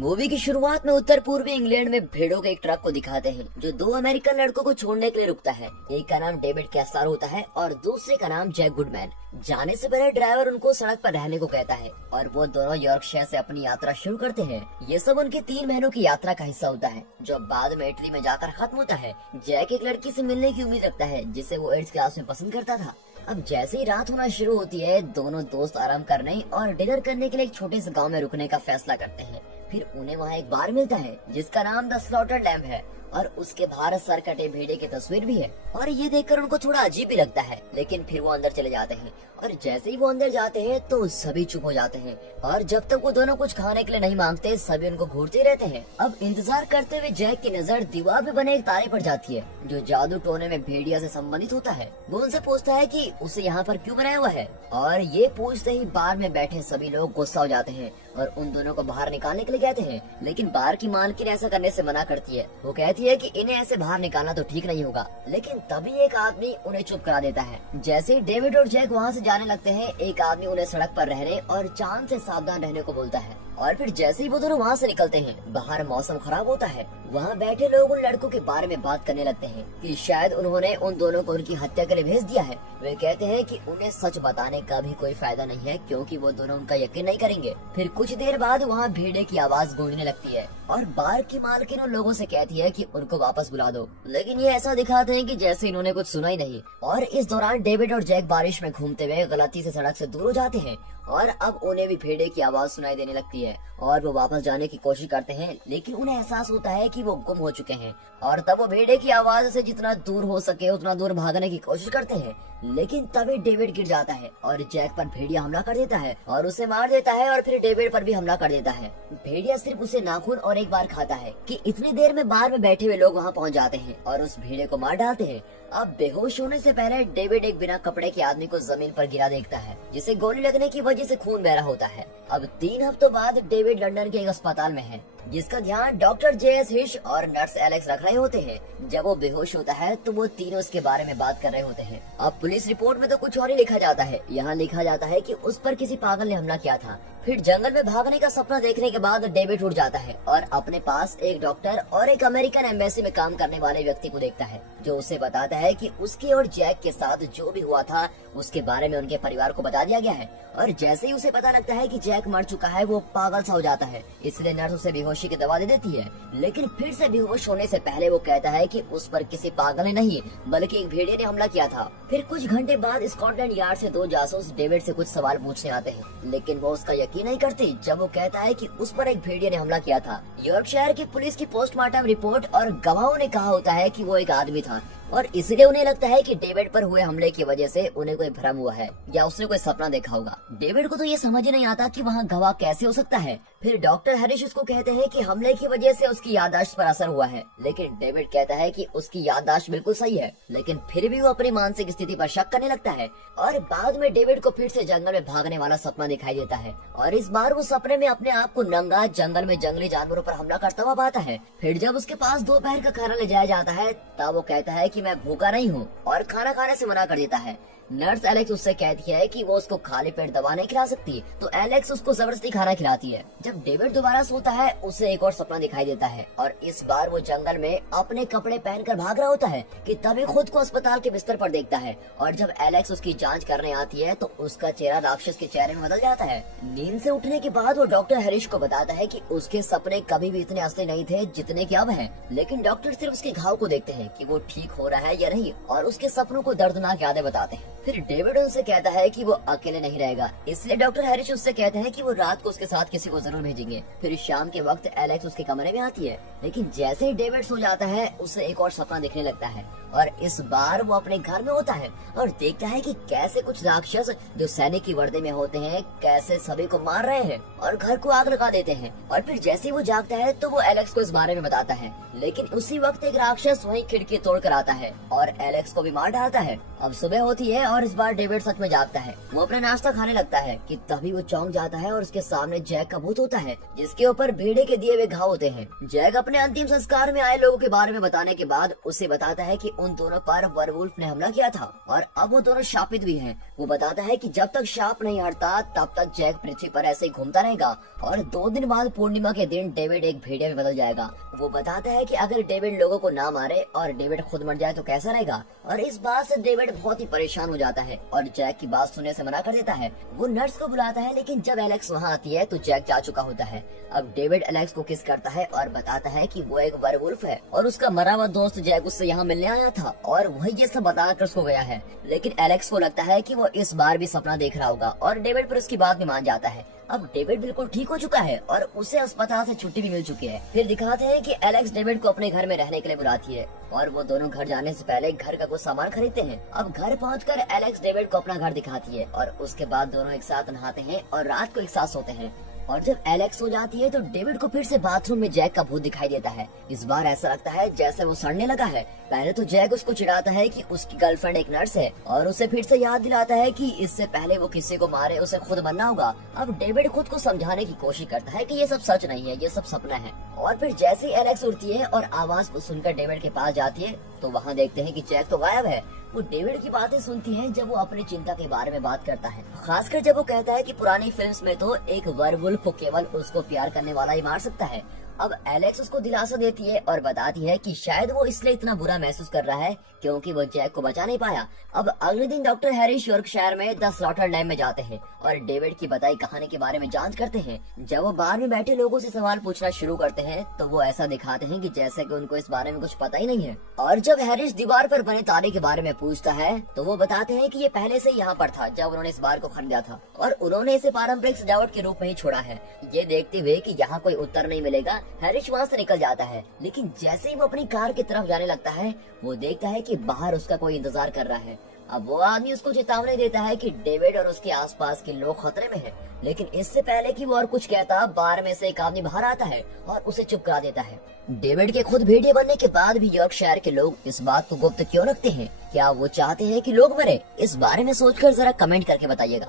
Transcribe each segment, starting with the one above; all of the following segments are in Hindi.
मूवी की शुरुआत में उत्तर पूर्वी इंग्लैंड में भेड़ों के एक ट्रक को दिखाते हैं जो दो अमेरिकन लड़कों को छोड़ने के लिए रुकता है। एक का नाम डेविड कैस्लार होता है और दूसरे का नाम जैक गुडमैन। जाने से पहले ड्राइवर उनको सड़क पर रहने को कहता है और वो दोनों यॉर्कशायर से अपनी यात्रा शुरू करते हैं। ये सब उनकी 3 महीनों की यात्रा का हिस्सा होता है जो बाद में इटली में जाकर खत्म होता है। जैक एक लड़की से मिलने की उम्मीद रखता है जिसे वो 8th क्लास में पसंद करता था। अब जैसे ही रात होना शुरू होती है, दोनों दोस्त आराम करने और डिनर करने के लिए एक छोटे से गांव में रुकने का फैसला करते हैं। फिर उन्हें वहाँ एक बार मिलता है जिसका नाम द स्लॉटर लैम्ब है और उसके बाहर सर कटे भेड़े की तस्वीर भी है। और ये देखकर उनको थोड़ा अजीब भी लगता है, लेकिन फिर वो अंदर चले जाते हैं। और जैसे ही वो अंदर जाते हैं तो सभी चुप हो जाते हैं और जब तक वो दोनों कुछ खाने के लिए नहीं मांगते सभी उनको घूरते रहते हैं। अब इंतजार करते हुए जैक की नजर दीवार पे बने एक तारे पर जाती है जो जादू टोने में भेड़िया से संबंधित होता है। वो उनसे पूछता है कि उसे यहाँ पर क्यों बनाया हुआ है और ये पूछते ही बार में बैठे सभी लोग गुस्सा हो जाते हैं और उन दोनों को बाहर निकालने के लिए कहते हैं। लेकिन बार की मालकिन ऐसा करने से मना करती है। वो कहती है कि इन्हें ऐसे बाहर निकालना तो ठीक नहीं होगा, लेकिन तभी एक आदमी उन्हें चुप करा देता है। जैसे ही डेविड और जैक वहाँ से जाने लगते हैं, एक आदमी उन्हें सड़क पर रहने और चांद से सावधान रहने को बोलता है। और फिर जैसे ही वो दोनों वहाँ से निकलते हैं, बाहर मौसम खराब होता है। वहाँ बैठे लोग उन लड़कों के बारे में बात करने लगते हैं कि शायद उन्होंने उन दोनों को उनकी हत्या के लिए भेज दिया है। वे कहते हैं कि उन्हें सच बताने का भी कोई फायदा नहीं है क्योंकि वो दोनों उनका यकीन नहीं करेंगे। फिर कुछ देर बाद वहाँ भेड़े की आवाज गूंजने लगती है और बार की मालकिन उन लोगों से कहती है कि उनको वापस बुला दो, लेकिन ये ऐसा दिखाते हैं कि जैसे इन्होंने कुछ सुना ही नहीं। और इस दौरान डेविड और जैक बारिश में घूमते हुए गलती से सड़क से दूर हो जाते हैं और अब उन्हें भी भेड़े की आवाज सुनाई देने लगती है और वो वापस जाने की कोशिश करते हैं, लेकिन उन्हें एहसास होता है कि वो गुम हो चुके हैं। और तब वो भेड़े की आवाज से जितना दूर हो सके उतना दूर भागने की कोशिश करते हैं, लेकिन तभी डेविड गिर जाता है और जैक पर भेड़िया हमला कर देता है और उसे मार देता है और फिर डेविड पर भी हमला कर देता है। भेड़िया सिर्फ उसे नाखून और एक बार खाता है कि इतनी देर में बार में बैठे हुए लोग वहाँ पहुँच जाते हैं और उस भेड़े को मार डालते हैं। अब बेहोश होने से पहले डेविड एक बिना कपड़े के आदमी को जमीन पर गिरा देखता है जिसे गोली लगने की वजह से खून बह रहा होता है। अब 3 हफ्तों बाद डेविड लंदन के एक अस्पताल में है जिसका ध्यान डॉक्टर JS हिश और नर्स एलेक्स रख रहे होते हैं। जब वो बेहोश होता है तो वो तीनों उसके बारे में बात कर रहे होते हैं। अब पुलिस रिपोर्ट में तो कुछ और ही लिखा जाता है। यहाँ लिखा जाता है कि उस पर किसी पागल ने हमला किया था। फिर जंगल में भागने का सपना देखने के बाद डेविड उठ जाता है और अपने पास एक डॉक्टर और एक अमेरिकन एम्बेसी में काम करने वाले व्यक्ति को देखता है जो उसे बताता है कि उसके और जैक के साथ जो भी हुआ था उसके बारे में उनके परिवार को बता दिया गया है। और जैसे ही उसे पता लगता है कि जैक मर चुका है, वो पागल सा हो जाता है, इसलिए नर्स उसे बेहोशी की दवा दे देती है। लेकिन फिर से बेहोश होने से पहले वो कहता है कि उस पर किसी पागल ने नहीं बल्कि एक भेड़िए ने हमला किया था। फिर कुछ घंटे बाद स्कॉटलैंड यार्ड से 2 जासूस डेविड से कुछ सवाल पूछने आते हैं, लेकिन वो उसका यकीन नहीं करती जब वो कहता है कि उस पर एक भेड़िए ने हमला किया था। यॉर्कशायर की पुलिस की पोस्टमार्टम रिपोर्ट और गवाहों ने कहा होता है कि वो एक आदमी था और इसलिए उन्हें लगता है कि डेविड पर हुए हमले की वजह से उन्हें कोई भ्रम हुआ है या उसने कोई सपना देखा होगा। डेविड को तो ये समझ ही नहीं आता कि वहाँ गवाह कैसे हो सकता है। फिर डॉक्टर हैरिस उसको कहते हैं कि हमले की वजह से उसकी याददाश्त पर असर हुआ है, लेकिन डेविड कहता है कि उसकी याददाश्त बिल्कुल सही है, लेकिन फिर भी वो अपनी मानसिक स्थिति पर शक करने लगता है। और बाद में डेविड को फिर से जंगल में भागने वाला सपना दिखाई देता है और इस बार वो सपने में अपने आप को नंगा जंगल में जंगली जानवरों पर हमला करता हुआ पाता है। फिर जब उसके पास दोपहर का खाना ले जाया जाता है तब वो कहता है कि मैं भूखा नहीं हूँ और खाना खाने से मना कर देता है। नर्स एलेक्स उससे कहती है कि वो उसको खाली पेट दवा नहीं खिला सकती, तो एलेक्स उसको जबरदस्ती खाना खिलाती है। जब डेविड दोबारा सोता है उसे एक और सपना दिखाई देता है और इस बार वो जंगल में अपने कपड़े पहनकर भाग रहा होता है कि तभी खुद को अस्पताल के बिस्तर पर देखता है। और जब एलेक्स उसकी जांच करने आती है तो उसका चेहरा राक्षस के चेहरे में बदल जाता है। नींद से उठने के बाद वो डॉक्टर हैरिस को बताता है कि उसके सपने कभी भी इतने असली नहीं थे जितने कि अब हैं, लेकिन डॉक्टर सिर्फ उसके घाव को देखते हैं कि वो ठीक हो रहा है या नहीं और उसके सपनों को दर्दनाक यादें बताते हैं। फिर डेविड उनसे कहता है कि वो अकेले नहीं रहेगा, इसलिए डॉक्टर हैरिस उससे कहते हैं कि वो रात को उसके साथ किसी को जरूर भेजेंगे। फिर शाम के वक्त एलेक्स उसके कमरे में आती है, लेकिन जैसे ही डेविड सो जाता है उसे एक और सपना दिखने लगता है और इस बार वो अपने घर में होता है और देखता है कि कैसे कुछ राक्षस जो सैनिक की वर्दी में होते हैं कैसे सभी को मार रहे हैं और घर को आग लगा देते हैं। और फिर जैसे ही वो जागता है तो वो एलेक्स को इस बारे में बताता है, लेकिन उसी वक्त एक राक्षस वहीं खिड़की तोड़ कर आता है और एलेक्स को भी मार डालता है। अब सुबह होती है और इस बार डेविड सच में जागता है। वो अपना नाश्ता खाने लगता है कि तभी वो चौंक जाता है और उसके सामने जैक का भूत होता है। होता है जिसके ऊपर भेड़े के दिए हुए घाव होते हैं। जैक अपने अंतिम संस्कार में आए लोगों के बारे में बताने के बाद उसे बताता है कि उन दोनों पर वरवुल्फ ने हमला किया था और अब वो दोनों शापित भी हैं। वो बताता है कि जब तक शाप नहीं हटता तब तक जैक पृथ्वी पर ऐसे ही घूमता रहेगा और 2 दिन बाद पूर्णिमा के दिन डेविड एक भेड़िया में बदल जाएगा। वो बताता है कि अगर डेविड लोगों को ना मारे और डेविड खुद मर जाए तो कैसा रहेगा, और इस बात से डेविड बहुत ही परेशान हो जाता है और जैक की बात सुनने से मना कर देता है। वो नर्स को बुलाता है, लेकिन जब एलेक्स वहाँ आती है तो जैक जा चुका होता है। अब डेविड एलेक्स को किस करता है और बताता है कि वो एक वरवुल्फ है और उसका मरा हुआ दोस्त जैक उससे यहाँ मिलने आया था और वही ये सब बताकर उसको गया है। लेकिन एलेक्स को लगता है कि वो इस बार भी सपना देख रहा होगा और डेविड पर उसकी बात में मान जाता है। अब डेविड बिल्कुल ठीक हो चुका है और उसे अस्पताल से छुट्टी भी मिल चुकी है। फिर दिखाते हैं कि एलेक्स डेविड को अपने घर में रहने के लिए बुलाती है और वो दोनों घर जाने से पहले घर का कुछ सामान खरीदते हैं। अब घर पहुंचकर एलेक्स डेविड को अपना घर दिखाती है और उसके बाद दोनों एक साथ नहाते हैं और रात को एक साथ सोते हैं। और जब एलेक्स हो जाती है तो डेविड को फिर से बाथरूम में जैक का भूत दिखाई देता है। इस बार ऐसा लगता है जैसे वो सड़ने लगा है। पहले तो जैक उसको चिढ़ाता है कि उसकी गर्लफ्रेंड एक नर्स है और उसे फिर से याद दिलाता है कि इससे पहले वो किसी को मारे उसे खुद बनना होगा। अब डेविड खुद को समझाने की कोशिश करता है कि ये सब सच नहीं है, ये सब सपना है। और फिर जैसे ही एलेक्स उठती है और आवाज को सुनकर डेविड के पास जाती है तो वहाँ देखते हैं कि जैक तो गायब है। वो डेविड की बातें सुनती है जब वो अपनी चिंता के बारे में बात करता है, खासकर जब वो कहता है कि पुरानी फिल्म्स में तो एक वरवुल्फ को केवल उसको प्यार करने वाला ही मार सकता है। अब एलेक्स उसको दिलासा देती है और बताती है कि शायद वो इसलिए इतना बुरा महसूस कर रहा है क्योंकि वो जैक को बचा नहीं पाया। अब अगले दिन डॉक्टर हैरिस यॉर्कशायर में द स्लॉटर लैब में जाते हैं और डेविड की बताई कहानी के बारे में जांच करते हैं। जब वो बार में बैठे लोगों से सवाल पूछना शुरू करते हैं तो वो ऐसा दिखाते हैं कि जैसे कि उनको इस बारे में कुछ पता ही नहीं है। और जब हैरिस दीवार पर बने तारे के बारे में पूछता है तो वो बताते हैं कि ये पहले से यहाँ पर था जब उन्होंने इस बार को खरीदा था और उन्होंने इसे पारंपरिक सजावट के रूप में ही छोड़ा है। ये देखते हुए कि यहाँ कोई उत्तर नहीं मिलेगा, हैरिस वहाँ से निकल जाता है। लेकिन जैसे ही वो अपनी कार की तरफ जाने लगता है वो देखता है कि बाहर उसका कोई इंतजार कर रहा है। अब वो आदमी उसको चेतावनी देता है कि डेविड और उसके आसपास के लोग खतरे में हैं। लेकिन इससे पहले कि वो और कुछ कहता, बार में से एक आदमी बाहर आता है और उसे चुप करा देता है। डेविड के खुद भेड़िए बनने के बाद भी यॉर्कशायर के लोग इस बात को गुप्त क्यों रखते हैं? क्या वो चाहते हैं कि लोग मरे? इस बारे में सोचकर जरा कमेंट करके बताइएगा।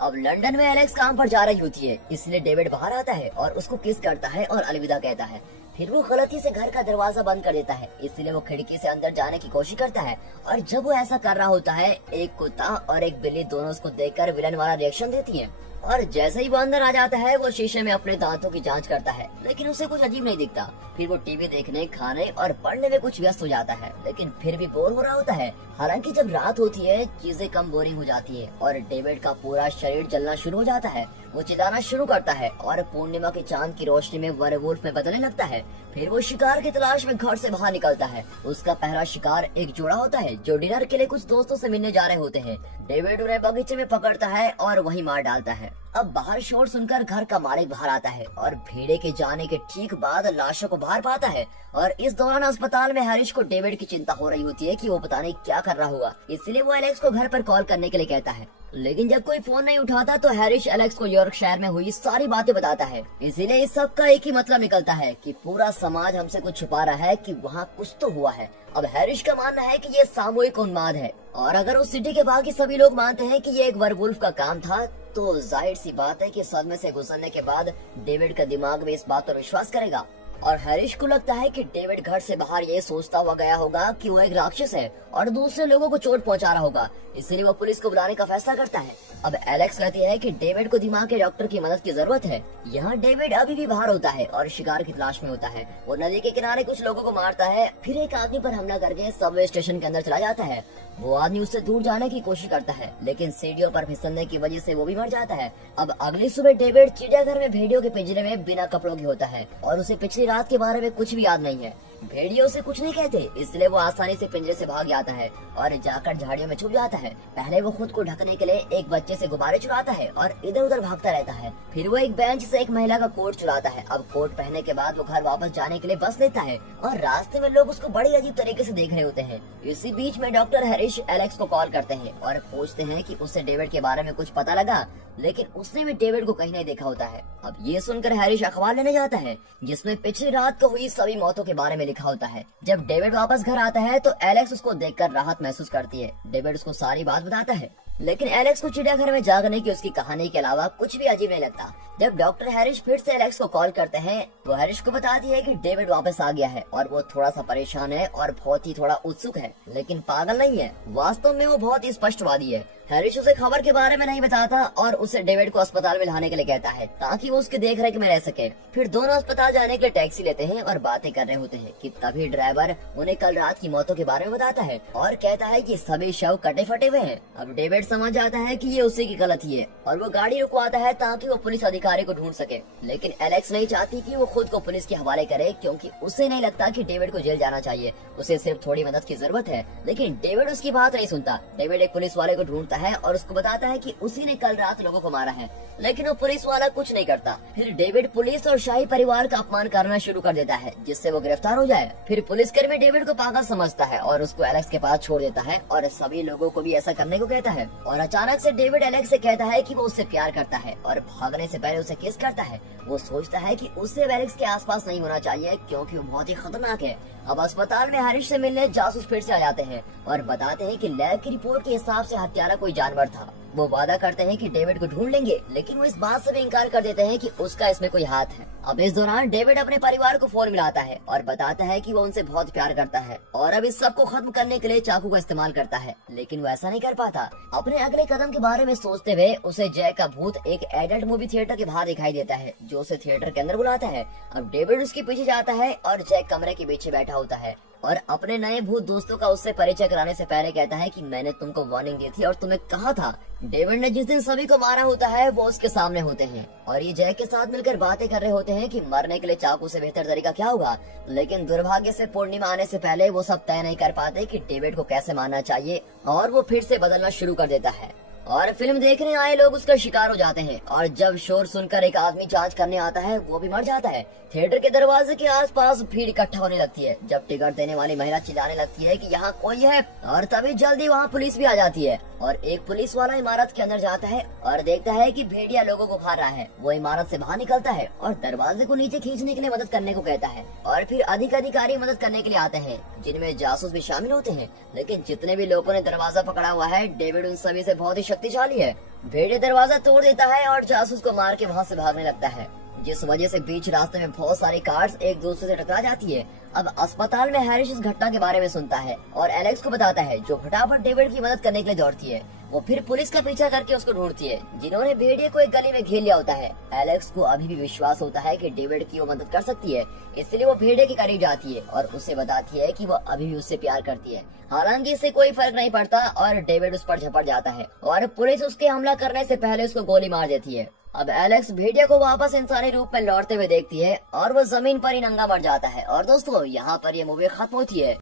अब लंदन में एलेक्स काम पर जा रही होती है, इसलिए डेविड बाहर आता है और उसको किस करता है और अलविदा कहता है। फिर वो गलती से घर का दरवाजा बंद कर देता है, इसलिए वो खिड़की से अंदर जाने की कोशिश करता है। और जब वो ऐसा कर रहा होता है एक कुत्ता और एक बिल्ली दोनों उसको देखकर विलन वाला रिएक्शन देती हैं। और जैसे ही वो अंदर आ जाता है वो शीशे में अपने दांतों की जांच करता है, लेकिन उसे कुछ अजीब नहीं दिखता। फिर वो टीवी देखने, खाने और पढ़ने में कुछ व्यस्त हो जाता है, लेकिन फिर भी बोर हो रहा होता है। हालांकि जब रात होती है चीजें कम बोरिंग हो जाती है और डेविड का पूरा शरीर जलना शुरू हो जाता है। वो चिल्लाना शुरू करता है और पूर्णिमा के चांद की रोशनी में वरवुल्फ में बदलने लगता है। फिर वो शिकार की तलाश में घर से बाहर निकलता है। उसका पहला शिकार एक जोड़ा होता है जो डिनर के लिए कुछ दोस्तों से मिलने जा रहे होते हैं। डेविड उन्हें बगीचे में पकड़ता है और वहीं मार डालता है। अब बाहर शोर सुनकर घर का मालिक बाहर आता है और भेड़े के जाने के ठीक बाद लाशों को बाहर पाता है। और इस दौरान अस्पताल में हैरिस को डेविड की चिंता हो रही होती है कि वो पता नहीं क्या कर रहा होगा, इसलिए वो एलेक्स को घर पर कॉल करने के लिए कहता है। लेकिन जब कोई फोन नहीं उठाता तो हैरिस एलेक्स को यॉर्कशायर में हुई सारी बातें बताता है। इसीलिए इस सब का एक ही मतलब निकलता है कि पूरा समाज हमसे कुछ छुपा रहा है कि वहाँ कुछ तो हुआ है। अब हैरिस का मानना है कि ये सामूहिक उन्माद है और अगर उस सिटी के बाकी सभी लोग मानते हैं कि ये एक वरवुल्फ का काम था तो जाहिर सी बात है कि सदमे से गुजरने के बाद डेविड का दिमाग में इस बात पर विश्वास करेगा। और हैरिस को लगता है कि डेविड घर से बाहर ये सोचता हुआ गया होगा कि वो एक राक्षस है और दूसरे लोगों को चोट पहुंचा रहा होगा, इसलिए वो पुलिस को बुलाने का फैसला करता है। अब एलेक्स कहती है कि डेविड को दिमाग के डॉक्टर की मदद की जरूरत है। यहाँ डेविड अभी भी बाहर होता है और शिकार की तलाश में होता है। वो नदी के किनारे कुछ लोगों को मारता है, फिर एक आदमी पर हमला करके सबवे स्टेशन के अंदर चला जाता है। वो आदमी उससे दूर जाने की कोशिश करता है, लेकिन सीढ़ियों पर फिसलने की वजह से वो भी मर जाता है। अब अगली सुबह डेविड चिड़ियाघर में भेड़ियों के पिंजरे में बिना कपड़ों के होता है और उसे पिछली रात के बारे में कुछ भी याद नहीं है। भेड़ियों से कुछ नहीं कहते, इसलिए वो आसानी से पिंजरे से भाग जाता है और जाकर झाड़ियों में छुप जाता है। पहले वो खुद को ढकने के लिए एक बच्चे से गुब्बारे चुराता है और इधर उधर भागता रहता है। फिर वो एक बेंच से एक महिला का कोट चुराता है। अब कोट पहनने के बाद वो घर वापस जाने के लिए बस लेता है और रास्ते में लोग उसको बड़ी अजीब तरीके से देख रहे होते हैं। इसी बीच में डॉक्टर हैरिस एलेक्स को कॉल करते हैं और पूछते हैं कि उससे डेविड के बारे में कुछ पता लगा, लेकिन उसने भी डेविड को कहीं नहीं देखा होता है। अब ये सुनकर हैरिस अखबार लेने जाता है जिसमें पिछली रात को हुई सभी मौतों के बारे में लिखा होता है। जब डेविड वापस घर आता है तो एलेक्स उसको देखकर राहत महसूस करती है। डेविड उसको सारी बात बताता है। लेकिन एलेक्स को चिड़ियाघर में जागने की उसकी कहानी के अलावा कुछ भी अजीब नहीं लगता। जब डॉक्टर हैरिस फिर से एलेक्स को कॉल करते हैं, वो हैरिस को बताती है कि डेविड वापस आ गया है और वो थोड़ा सा परेशान है और बहुत ही थोड़ा उत्सुक है, लेकिन पागल नहीं है। वास्तव में वो बहुत ही स्पष्टवादी है। हैरिस उसे खबर के बारे में नहीं बताता और उसे डेविड को अस्पताल में लाने के लिए कहता है ताकि वो उसकी देखरेख में रह सके। फिर दोनों अस्पताल जाने के लिए टैक्सी लेते हैं और बातें कर रहे होते हैं कि तभी ड्राइवर उन्हें कल रात की मौतों के बारे में बताता है और कहता है कि सभी शव कटे फटे हुए हैं। अब डेविड समझ जाता है कि ये उसी की गलती है और वो गाड़ी रुकवाता है ताकि वो पुलिस अधिकारी को ढूंढ सके। लेकिन एलेक्स नहीं चाहती कि वो खुद को पुलिस के हवाले करे, क्योंकि उसे नहीं लगता कि डेविड को जेल जाना चाहिए। उसे सिर्फ थोड़ी मदद की जरूरत है। लेकिन डेविड उसकी बात नहीं सुनता। डेविड एक पुलिस वाले को ढूंढता है और उसको बताता है कि उसी ने कल रात लोगों को मारा है, लेकिन वो पुलिस वाला कुछ नहीं करता। फिर डेविड पुलिस और शाही परिवार का अपमान करना शुरू कर देता है जिससे वो गिरफ्तार हो जाए। फिर पुलिसकर्मी डेविड को पागल समझता है और उसको एलेक्स के पास छोड़ देता है और सभी लोगों को भी ऐसा करने को कहता है। और अचानक से डेविड एलेक्स से कहता है कि वो उससे प्यार करता है और भागने से पहले उसे किस करता है। वो सोचता है कि उसे एलेक्स के आसपास नहीं होना चाहिए क्योंकि वो बहुत ही खतरनाक है। अब अस्पताल में हैरिस से मिलने जासूस फिर से आ जाते हैं और बताते हैं कि लैब की रिपोर्ट के हिसाब से हत्यारा कोई जानवर था। वो वादा करते हैं कि डेविड को ढूंढ लेंगे, लेकिन वो इस बात से भी इनकार कर देते हैं कि उसका इसमें कोई हाथ है। अब इस दौरान डेविड अपने परिवार को फोन मिलाता है और बताता है कि वो उनसे बहुत प्यार करता है और अब इस सब को खत्म करने के लिए चाकू का इस्तेमाल करता है, लेकिन वो ऐसा नहीं कर पाता। अपने अगले कदम के बारे में सोचते हुए उसे जैक का भूत एक एडल्ट मूवी थिएटर के बाहर दिखाई देता है जो उसे थिएटर के अंदर बुलाता है। अब डेविड उसके पीछे जाता है और जैक कमरे के पीछे बैठा होता है और अपने नए भूत दोस्तों का उससे परिचय कराने से पहले कहता है कि मैंने तुमको वार्निंग दी थी और तुम्हें कहा था। डेविड ने जिस दिन सभी को मारा होता है वो उसके सामने होते हैं और ये जैक के साथ मिलकर बातें कर रहे होते हैं कि मरने के लिए चाकू से बेहतर तरीका क्या होगा। लेकिन दुर्भाग्य से पूर्णिमा आने से पहले वो सब तय नहीं कर पाते कि डेविड को कैसे मारना चाहिए और वो फिर से बदलना शुरू कर देता है और फिल्म देखने आए लोग उसका शिकार हो जाते हैं। और जब शोर सुनकर एक आदमी जांच करने आता है वो भी मर जाता है। थिएटर के दरवाजे के आसपास भीड़ इकट्ठा होने लगती है जब टिकट देने वाली महिला चिल्लाने लगती है कि यहाँ कोई है और तभी जल्दी वहाँ पुलिस भी आ जाती है और एक पुलिस वाला इमारत के अंदर जाता है और देखता है कि भेड़िया लोगों को खा रहा है। वो इमारत से बाहर निकलता है और दरवाजे को नीचे खींचने के लिए मदद करने को कहता है और फिर अधिक अधिकारी मदद करने के लिए आते हैं जिनमें जासूस भी शामिल होते हैं। लेकिन जितने भी लोगों ने दरवाजा पकड़ा हुआ है डेविड उन सभी से बहुत ही शक्तिशाली है। भेड़िया दरवाजा तोड़ देता है और जासूस को मार के वहाँ से भागने लगता है, जिस वजह से बीच रास्ते में बहुत सारी कार्स एक दूसरे से टकरा जाती है। अब अस्पताल में हैरिस इस घटना के बारे में सुनता है और एलेक्स को बताता है जो फटाफट डेविड की मदद करने के लिए दौड़ती है। वो फिर पुलिस का पीछा करके उसको ढूंढती है जिन्होंने भेड़िए को एक गली में घेर लिया होता है। एलेक्स को अभी भी विश्वास होता है कि डेविड की वो मदद कर सकती है, इसलिए वो भेड़िए के करीब जाती है और उसे बताती है कि वो अभी भी उससे प्यार करती है। हालांकि इससे कोई फर्क नहीं पड़ता और डेविड उस पर झपट जाता है और पुलिस उसके हमला करने से पहले उसको गोली मार देती है। अब एलेक्स भेड़िया को वापस इंसानी रूप में लौटते हुए देखती है और वो जमीन पर ही नंगा मर जाता है। और दोस्तों यहाँ पर ये मूवी खत्म होती है।